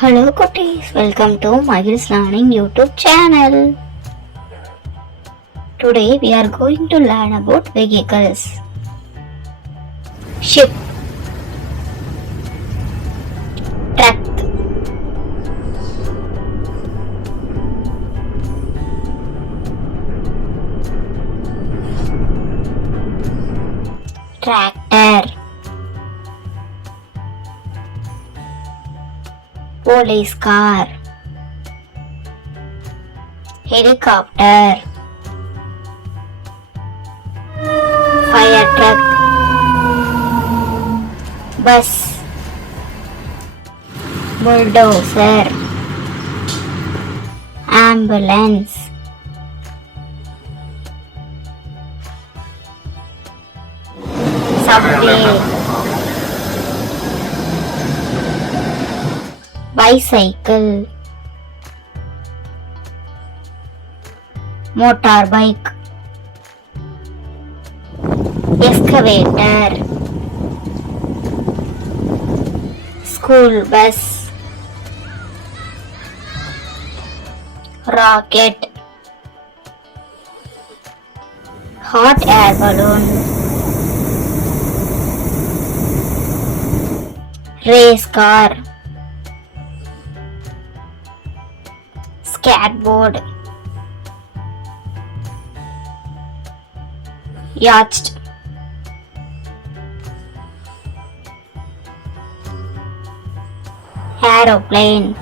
Hello Kutis, welcome to Magizh Learning YouTube channel. Today we are going to learn about vehicles. Ship, truck, tractor, police car, helicopter, fire truck, bus, bulldozer, ambulance, subway, bicycle, motorbike, excavator, school bus, rocket, hot air balloon, race car, skateboard, yacht, aeroplane,